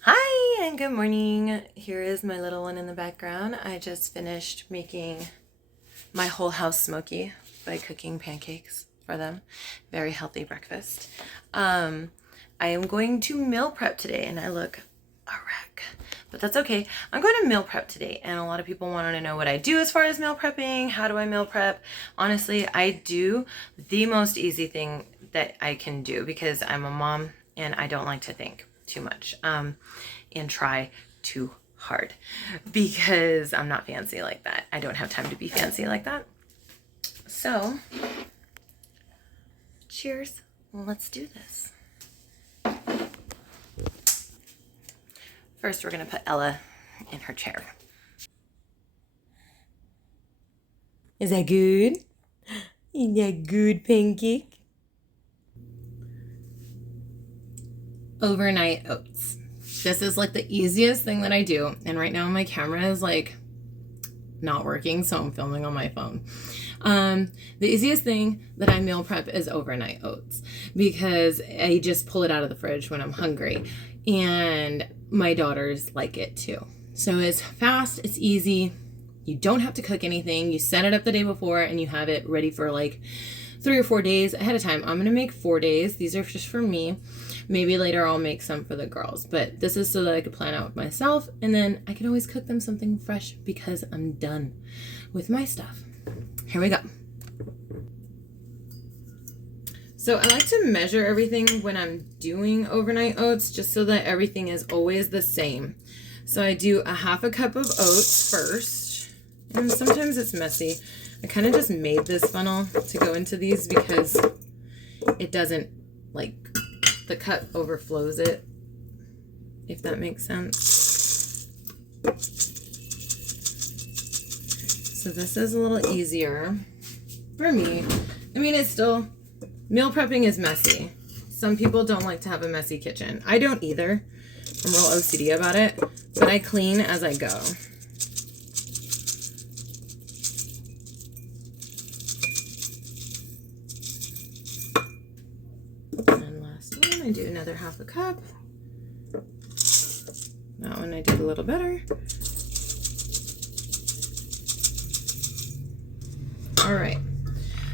Hi and good morning. Here is my little one in the background. I just finished making my whole house smoky by cooking pancakes for them. Very healthy breakfast. I am going to meal prep today and I look a wreck, but that's okay. I'm going to meal prep today and a lot of people want to know what I do as far as meal prepping. How do I meal prep? Honestly, I do the most easy thing that I can do because I'm a mom and I don't like to think too much and try too hard because I'm not fancy like that. I don't have time to be fancy like that. So, cheers. Let's do this. First, we're going to put Ella in her chair. Is that good? Is that good, pancake? Overnight oats. This is like the easiest thing that I do. And right now my camera is like not working, so I'm filming on my phone. The easiest thing that I meal prep is overnight oats because I just pull it out of the fridge when I'm hungry. And my daughters like it too. So it's fast, it's easy. You don't have to cook anything. You set it up the day before and you have it ready for like 3 or 4 days ahead of time. I'm going to make 4 days. These are just for me. Maybe later I'll make some for the girls, but this is so that I could plan out with myself and then I can always cook them something fresh because I'm done with my stuff. Here we go. So I like to measure everything when I'm doing overnight oats just so that everything is always the same. So I do a half a cup of oats first, and sometimes it's messy. I kind of just made this funnel to go into these because it doesn't like the cup overflows it, if that makes sense. So this is a little easier for me. I mean, it's still, meal prepping is messy. Some people don't like to have a messy kitchen. I don't either. I'm real OCD about it, but I clean as I go. I do another half a cup. That one I did a little better. All right,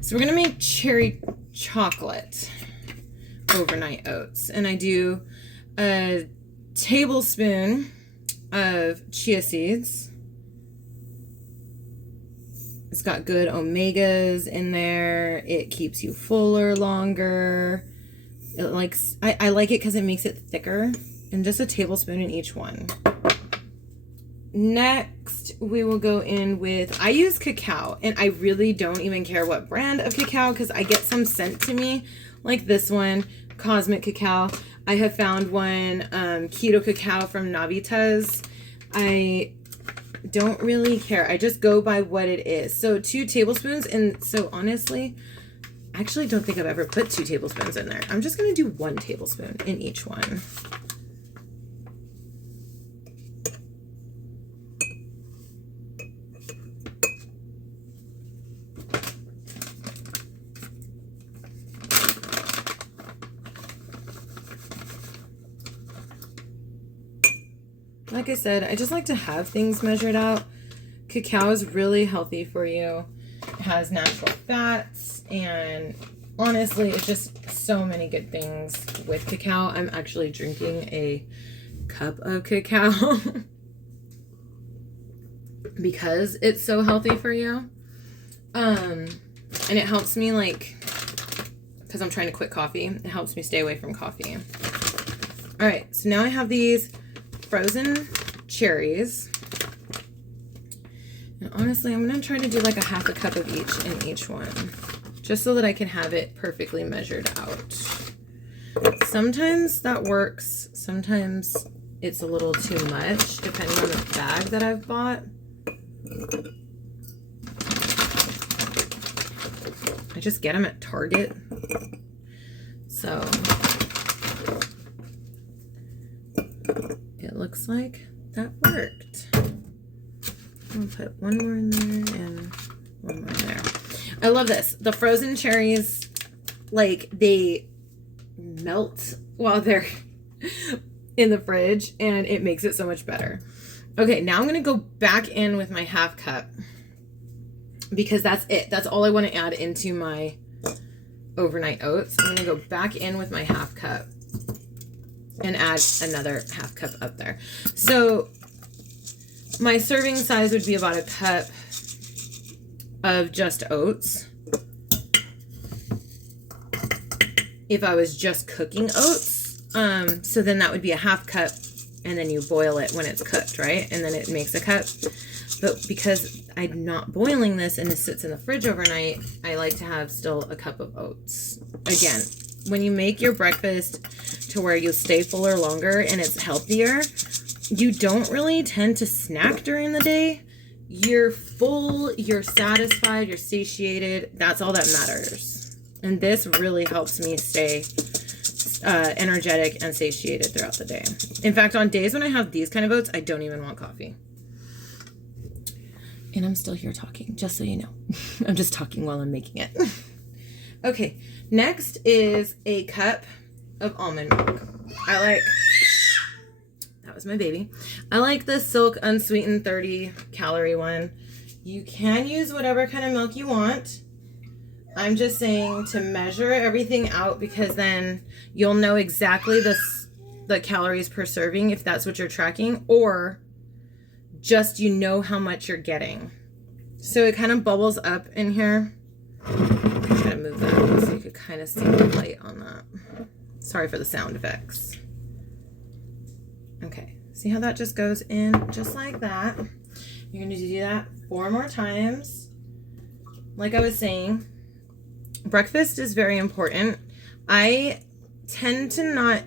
so we're gonna make cherry chocolate overnight oats, and I do a tablespoon of chia seeds. It's got good omegas in there. It keeps you fuller longer. I like it because it makes it thicker, and just a tablespoon in each one. Next, we will go in with, I use cacao, and I really don't even care what brand of cacao because I get some sent to me, like this one, Cosmic Cacao. I have found one, Keto Cacao from Navitas. I don't really care. I just go by what it is. So 2 tablespoons, and so honestly, I actually don't think I've ever put 2 tablespoons in there. I'm just going to do 1 tablespoon in each one. Like I said, I just like to have things measured out. Cacao is really healthy for you. It has natural fats, and honestly, it's just so many good things with cacao. I'm actually drinking a cup of cacao because it's so healthy for you. And it helps me, like, because I'm trying to quit coffee. It helps me stay away from coffee. All right, so now I have these frozen cherries. And honestly, I'm going to try to do like a half a cup of each in each one, just so that I can have it perfectly measured out. Sometimes that works. Sometimes it's a little too much, depending on the bag that I've bought. I just get them at Target. So it looks like that worked. I'll put one more in there and One more there. I love this. The frozen cherries, like, they melt while they're in the fridge, and it makes it so much better. Okay, now I'm going to go back in with my half cup because that's it. That's all I want to add into my overnight oats. I'm going to go back in with my half cup and add another half cup up there. So my serving size would be about a cup of just oats. If I was just cooking oats, so then that would be a half cup, and then you boil it when it's cooked, right? And then it makes a cup. But because I'm not boiling this and it sits in the fridge overnight, I like to have still a cup of oats. Again, when you make your breakfast to where you'll stay fuller longer and it's healthier, you don't really tend to snack during the day. You're full, you're satisfied, you're satiated. That's all that matters. And this really helps me stay energetic and satiated throughout the day. In fact, on days when I have these kind of oats, I don't even want coffee. And I'm still here talking, just so you know. I'm just talking while I'm making it. Okay, next is a cup of almond milk. That was my baby. I like the Silk unsweetened 30 calorie one. You can use whatever kind of milk you want. I'm just saying to measure everything out because then you'll know exactly the calories per serving if that's what you're tracking, or just you know how much you're getting. So it kind of bubbles up in here. I'm trying to move that so you could kind of see the light on that. Sorry for the sound effects. Okay, see how that just goes in just like that. You're going to do that 4 more times. Like I was saying, breakfast is very important. I tend to not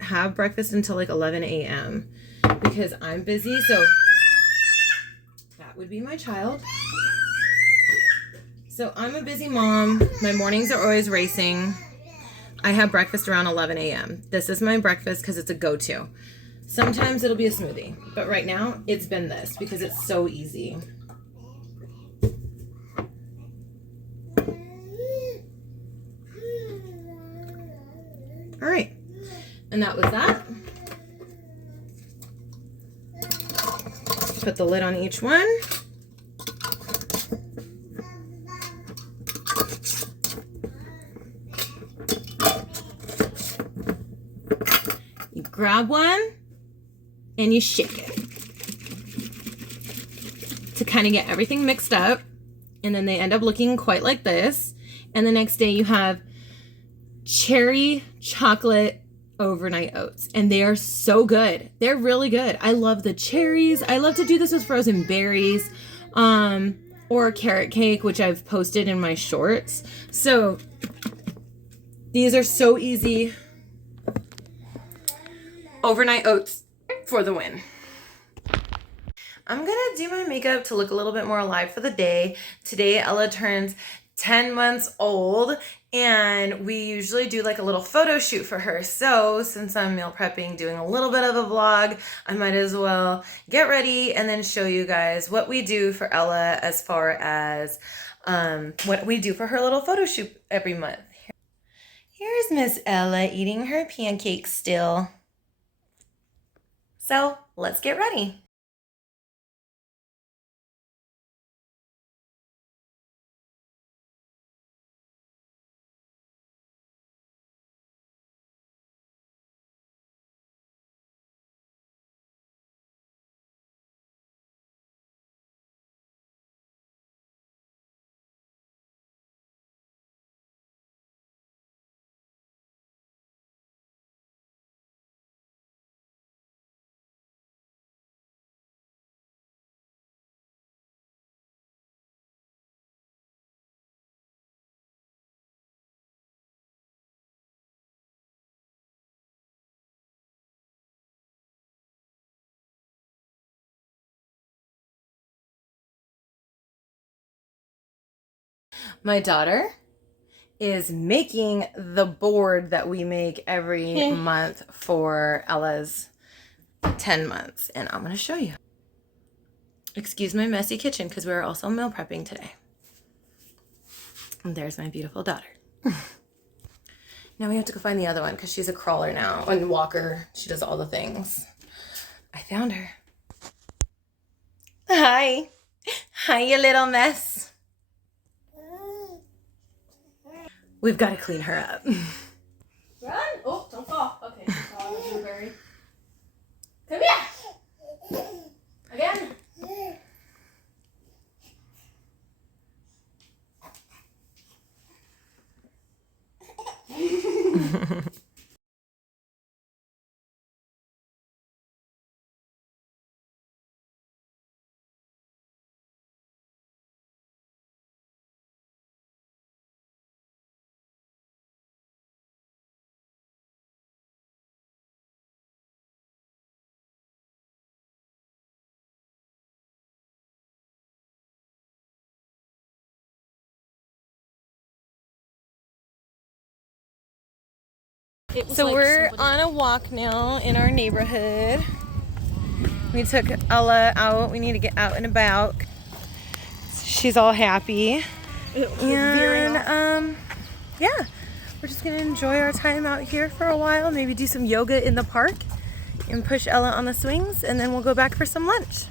have breakfast until like 11 a.m. because I'm busy. So that would be my child. So I'm a busy mom. My mornings are always racing. I have breakfast around 11 a.m. This is my breakfast because it's a go-to. Sometimes it'll be a smoothie, but right now it's been this because it's so easy. All right, and that was that. Put the lid on each one. You grab one and you shake it to kind of get everything mixed up, and then they end up looking quite like this. And the next day you have cherry chocolate overnight oats, and they are so good. They're really good. I love the cherries. I love to do this with frozen berries, or carrot cake, which I've posted in my shorts. So these are so easy. Overnight oats for the win. I'm gonna do my makeup to look a little bit more alive for the day. Today Ella turns 10 months old, and we usually do like a little photo shoot for her. So since I'm meal prepping, doing a little bit of a vlog, I might as well get ready and then show you guys what we do for Ella as far as what we do for her little photo shoot every month. Here's Miss Ella eating her pancakes still. So let's get ready. My daughter is making the board that we make every month for Ella's 10 months, and I'm going to show you. Excuse my messy kitchen because we're also meal prepping today. And there's my beautiful daughter. Now we have to go find the other one because she's a crawler now and walker. She does all the things. I found her. Hi. Hi, you little mess. We've got to clean her up. Run. Oh, don't fall. Okay. Blueberry. Come here. Again. So we're on a walk now in our neighborhood. We took Ella out. We need to get out and about. She's all happy. And yeah, we're just gonna enjoy our time out here for a while. Maybe do some yoga in the park and push Ella on the swings, and then we'll go back for some lunch.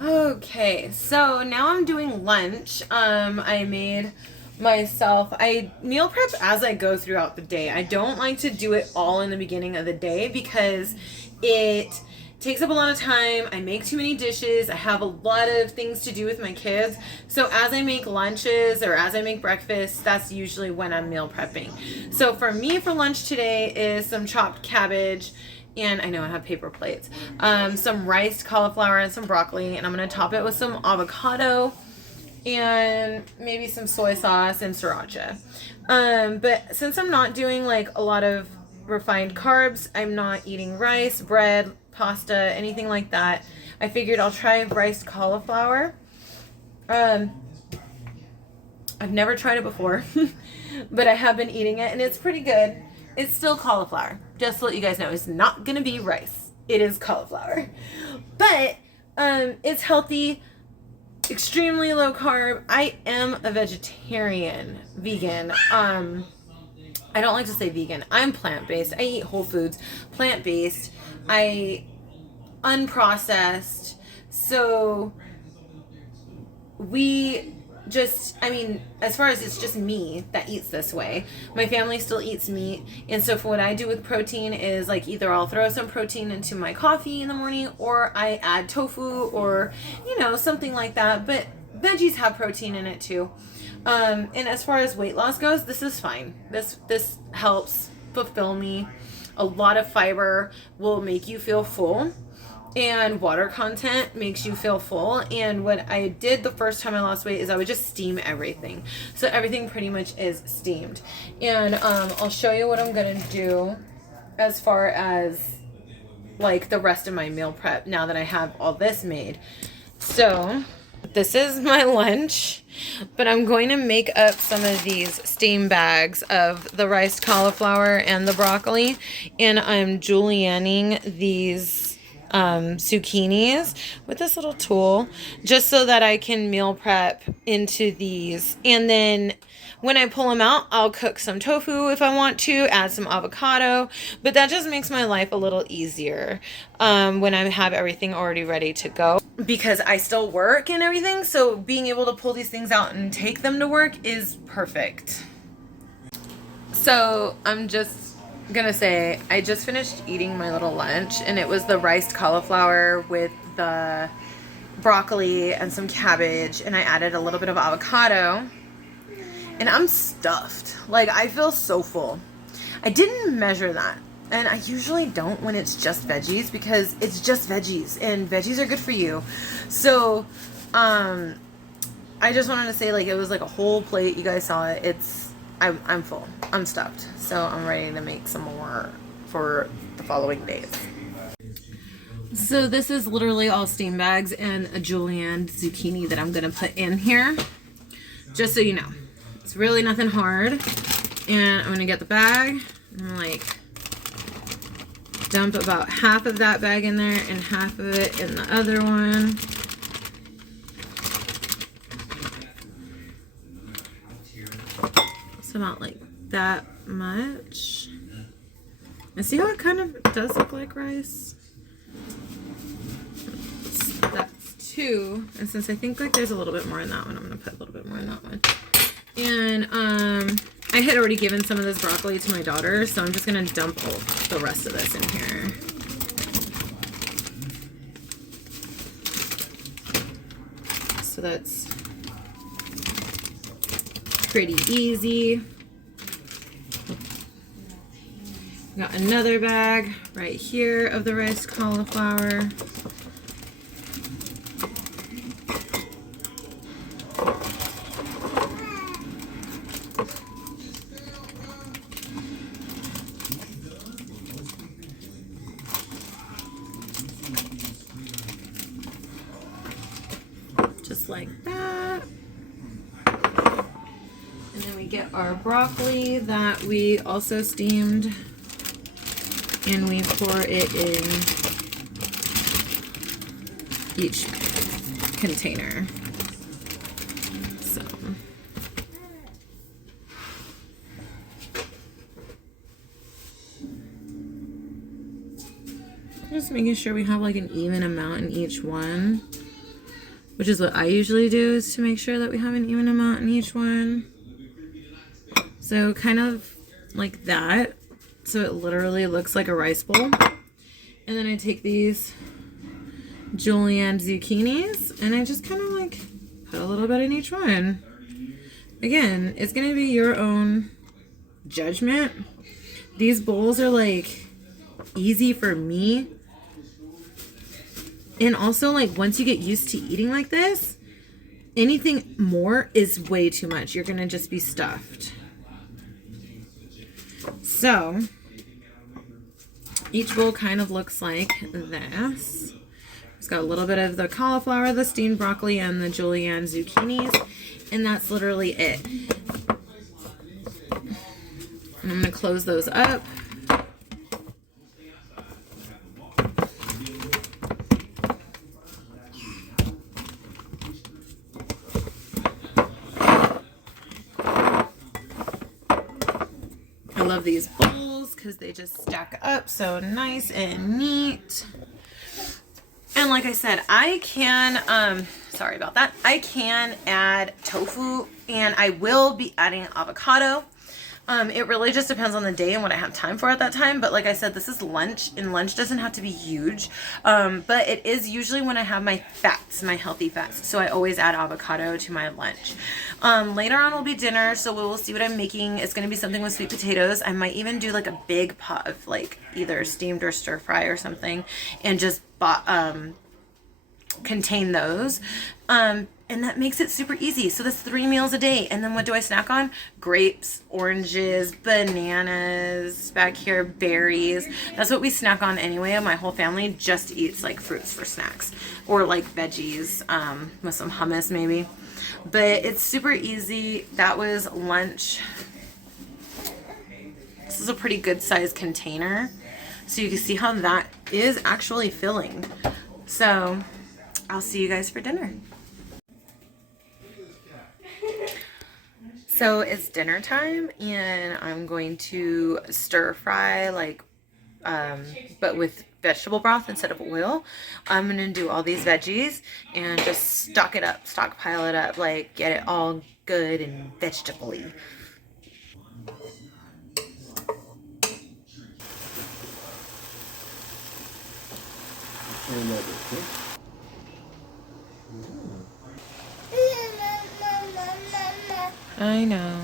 Okay, so now I'm doing lunch. I made myself, I meal prep as I go throughout the day. I don't like to do it all in the beginning of the day because it takes up a lot of time. I make too many dishes. I have a lot of things to do with my kids. So as I make lunches or as I make breakfast, that's usually when I'm meal prepping. So for me for lunch today is some chopped cabbage, and I know I have paper plates, some riced cauliflower and some broccoli, and I'm going to top it with some avocado and maybe some soy sauce and sriracha. But since I'm not doing like a lot of refined carbs, I'm not eating rice, bread, pasta, anything like that, I figured I'll try riced cauliflower. I've never tried it before, but I have been eating it and it's pretty good. It's still cauliflower. Just to let you guys know, it's not going to be rice. It is cauliflower. But it's healthy, extremely low carb. I am a vegetarian, vegan. I don't like to say vegan. I'm plant-based. I eat whole foods, plant-based. I unprocessed. So we just, I mean, as far as it's just me that eats this way, my family still eats meat. And so for what I do with protein is like either I'll throw some protein into my coffee in the morning, or I add tofu, or you know, something like that. But veggies have protein in it too. And as far as weight loss goes, this is fine. This helps fulfill me. A lot of fiber will make you feel full. and water content makes you feel full. And what I did the first time I lost weight is I would just steam everything. So everything pretty much is steamed. And I'll show you what I'm gonna do as far as like the rest of my meal prep now that I have all this made. So this is my lunch, but I'm going to make up some of these steam bags of the riced cauliflower and the broccoli, and I'm julienning these zucchinis with this little tool just so that I can meal prep into these. And then when I pull them out, I'll cook some tofu if I want to, add some avocado, but that just makes my life a little easier when I have everything already ready to go, because I still work and everything. So being able to pull these things out and take them to work is perfect. So I'm just gonna say, I just finished eating my little lunch, and it was the riced cauliflower with the broccoli and some cabbage, and I added a little bit of avocado. And I'm stuffed. Like, I feel so full. I didn't measure that. And I usually don't when it's just veggies, because it's just veggies. And veggies are good for you. So, I just wanted to say, like, it was like a whole plate. You guys saw it. I'm full. I'm stuffed. So, I'm ready to make some more for the following days. So, this is literally all steam bags and a julienne zucchini that I'm going to put in here. Just so you know. It's really nothing hard. And I'm gonna get the bag and I'm like dump about half of that bag in there and half of it in the other one. It's about like that much. And see how it kind of does look like rice? That's 2. And since I think like there's a little bit more in that one, I'm gonna put a little bit more in that one. And I had already given some of this broccoli to my daughter, so I'm just going to dump all the rest of this in here. So that's pretty easy. Got another bag right here of the riced cauliflower. Just like that. And then we get our broccoli that we also steamed, and we pour it in each container. So just making sure we have like an even amount in each one, which is what I usually do, is to make sure that we have an even amount in each one. So kind of like that. So it literally looks like a rice bowl. And then I take these julienne zucchinis and I just kind of like put a little bit in each one. Again, it's going to be your own judgment. These bowls are like easy for me. And also, like, once you get used to eating like this, anything more is way too much. You're going to just be stuffed. So, each bowl kind of looks like this. It's got a little bit of the cauliflower, the steamed broccoli, and the julienne zucchinis. And that's literally it. And I'm going to close those up. I love these bowls because they just stack up so nice and neat. And like I said, I can, sorry about that. I can add tofu, and I will be adding avocado. It really just depends on the day and what I have time for at that time. But like I said, this is lunch, and lunch doesn't have to be huge. But it is usually when I have my fats, my healthy fats. So I always add avocado to my lunch. Later on will be dinner, so we will see what I'm making. It's going to be something with sweet potatoes. I might even do like a big pot of like either steamed or stir fry or something, and just contain those. And that makes it super easy. So that's 3 meals a day. And then what do I snack on? Grapes, oranges, bananas, back here, berries. That's what we snack on anyway. My whole family just eats like fruits for snacks, or like veggies, with some hummus maybe. But it's super easy. That was lunch. This is a pretty good sized container. So you can see how that is actually filling. So I'll see you guys for dinner. So it's dinner time, and I'm going to stir fry but with vegetable broth instead of oil. I'm gonna do all these veggies and just stockpile it up, like get it all good and vegetable-y. I know.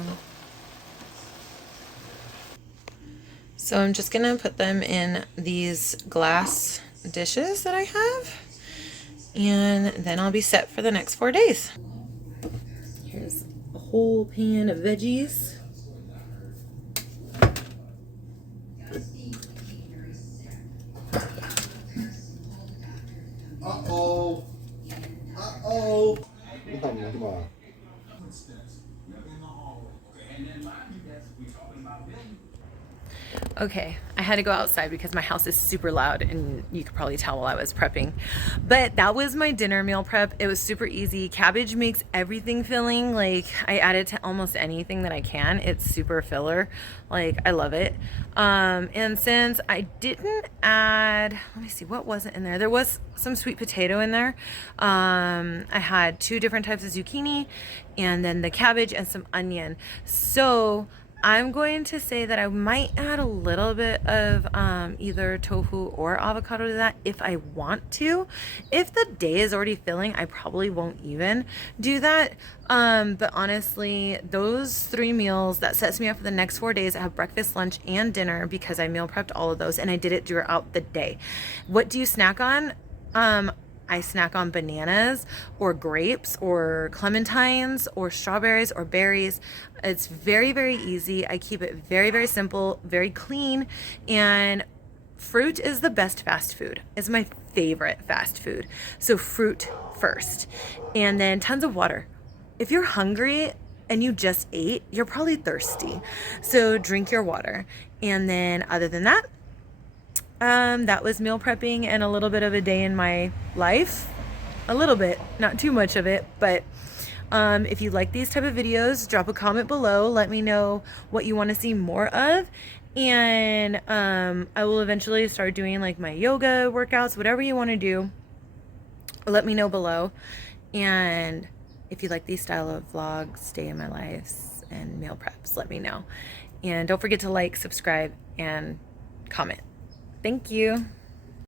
So I'm just gonna put them in these glass dishes that I have, and then I'll be set for the next 4 days. Here's a whole pan of veggies. Uh-oh. Uh-oh. Okay, I had to go outside because my house is super loud, and you could probably tell while I was prepping. But that was my dinner meal prep. It was super easy. Cabbage makes everything filling. Like, I add it to almost anything that I can. It's super filler. Like, I love it. And since I didn't add, let me see, what wasn't in there? There was some sweet potato in there. I had 2 different types of zucchini, and then the cabbage and some onion. So I'm going to say that I might add a little bit of either tofu or avocado to that if I want to. If the day is already filling, I probably won't even do that. But honestly, those 3 meals, that sets me up for the next 4 days. I have breakfast, lunch, and dinner because I meal prepped all of those, and I did it throughout the day. What do you snack on? I snack on bananas or grapes or clementines or strawberries or berries. It's very, very easy. I keep it very, very simple, very clean. And fruit is the best fast food. It's my favorite fast food. So fruit first, and then tons of water. If you're hungry and you just ate, you're probably thirsty. So drink your water. And then other than that, that was meal prepping and a little bit of a day in my life. A little bit, not too much of it, but if you like these type of videos, drop a comment below. Let me know what you want to see more of. And I will eventually start doing like my yoga workouts, whatever you want to do. Let me know below. And if you like these style of vlogs, day in my lives, and meal preps, let me know. And don't forget to like, subscribe, and comment. Thank you.